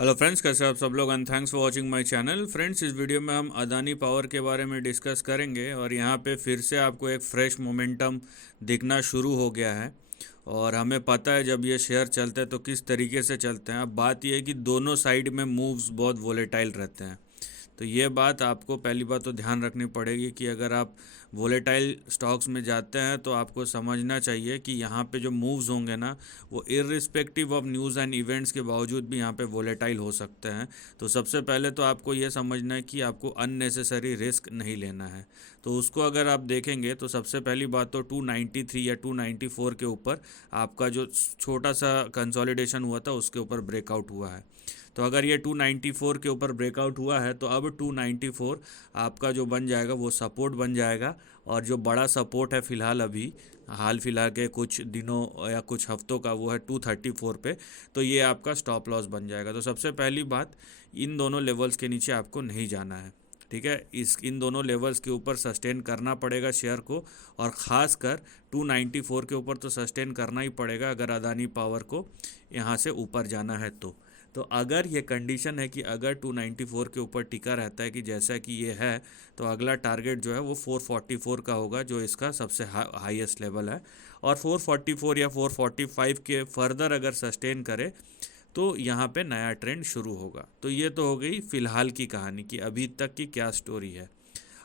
Hello friends, कैसे आप सब लोग and thanks for watching my channel. Friends, इस वीडियो में हम अदानी पावर के बारे में डिस्कस करेंगे और यहाँ पे फिर से आपको एक फ्रेश मोमेंटम दिखना शुरू हो गया है। और हमें पता है जब ये शेयर चलते हैं तो किस तरीके से चलते हैं। अब बात यह है कि दोनों साइड में मूव्स बहुत वोलेटाइल रहते हैं। तो ये बात आपको पहली बात तो ध्यान रखनी पड़ेगी कि अगर आप वोलेटाइल स्टॉक्स में जाते हैं तो आपको समझना चाहिए कि यहाँ पे जो मूव्स होंगे ना, वो irrespective of news and events के बावजूद भी यहाँ पे वोलेटाइल हो सकते हैं। तो सबसे पहले तो आपको ये समझना है कि आपको अननेसेसरी रिस्क नहीं लेना है। तो उसको अगर आप देखेंगे तो सबसे पहली बात तो 293 या 294 के ऊपर आपका जो छोटा सा कंसोलिडेशन हुआ था उसके ऊपर ब्रेकआउट हुआ है। तो अगर ये 294 के ऊपर ब्रेकआउट हुआ है तो अब 294 आपका जो बन जाएगा वो सपोर्ट बन जाएगा। और जो बड़ा सपोर्ट है फ़िलहाल अभी हाल फिलहाल के कुछ दिनों या कुछ हफ्तों का, वो है 234 पे। तो ये आपका स्टॉप लॉस बन जाएगा। तो सबसे पहली बात, इन दोनों लेवल्स के नीचे आपको नहीं जाना है। ठीक है, इन दोनों लेवल्स के ऊपर सस्टेन करना पड़ेगा शेयर को। और ख़ास कर 294 के ऊपर तो सस्टेन करना ही पड़ेगा अगर अदानी पावर को यहाँ से ऊपर जाना है तो अगर ये कंडीशन है कि अगर 294 के ऊपर टिका रहता है कि जैसा कि ये है, तो अगला टारगेट जो है वो 444 का होगा, जो इसका सबसे हाईएस्ट लेवल है। और 444 या 445 के फर्दर अगर सस्टेन करे तो यहाँ पे नया ट्रेंड शुरू होगा। तो ये तो हो गई फ़िलहाल की कहानी कि अभी तक की क्या स्टोरी है।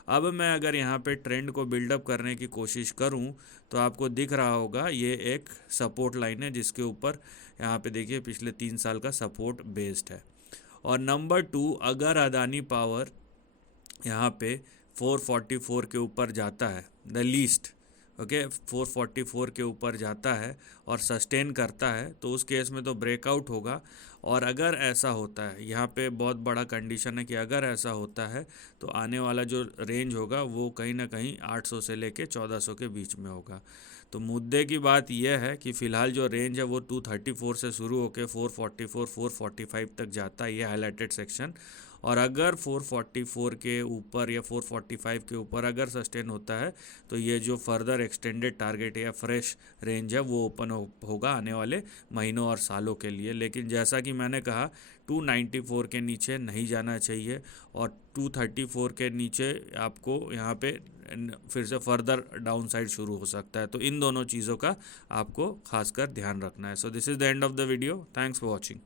अब मैं अगर यहाँ पे ट्रेंड को बिल्डअप करने की कोशिश करूँ तो आपको दिख रहा होगा ये एक सपोर्ट लाइन है जिसके ऊपर यहाँ पे देखिए पिछले 3 साल का सपोर्ट बेस्ड है। और नंबर 2, अगर अदानी पावर यहाँ पे 444 के ऊपर जाता है, द लीस्ट, ओके, 444 के ऊपर जाता है और सस्टेन करता है तो उस केस में तो ब्रेकआउट होगा। और अगर ऐसा होता है, यहाँ पे बहुत बड़ा कंडीशन है कि अगर ऐसा होता है तो आने वाला जो रेंज होगा वो कहीं ना कहीं 800 से लेके 1400 के बीच में होगा। तो मुद्दे की बात यह है कि फ़िलहाल जो रेंज है वो 234 से शुरू होकर 444 445 तक जाता है, ये हाईलाइटेड सेक्शन। और अगर 444 के ऊपर या 445 के ऊपर अगर सस्टेन होता है तो ये जो फर्दर एक्सटेंडेड टारगेट है या फ्रेश रेंज है वो ओपन होगा आने वाले महीनों और सालों के लिए। लेकिन जैसा कि मैंने कहा, 294 के नीचे नहीं जाना चाहिए और 234 के नीचे आपको यहाँ पे फिर से फर्दर डाउन साइड शुरू हो सकता है। तो इन दोनों चीज़ों का आपको खासकर ध्यान रखना है। So this is the end of the video. Thanks for watching.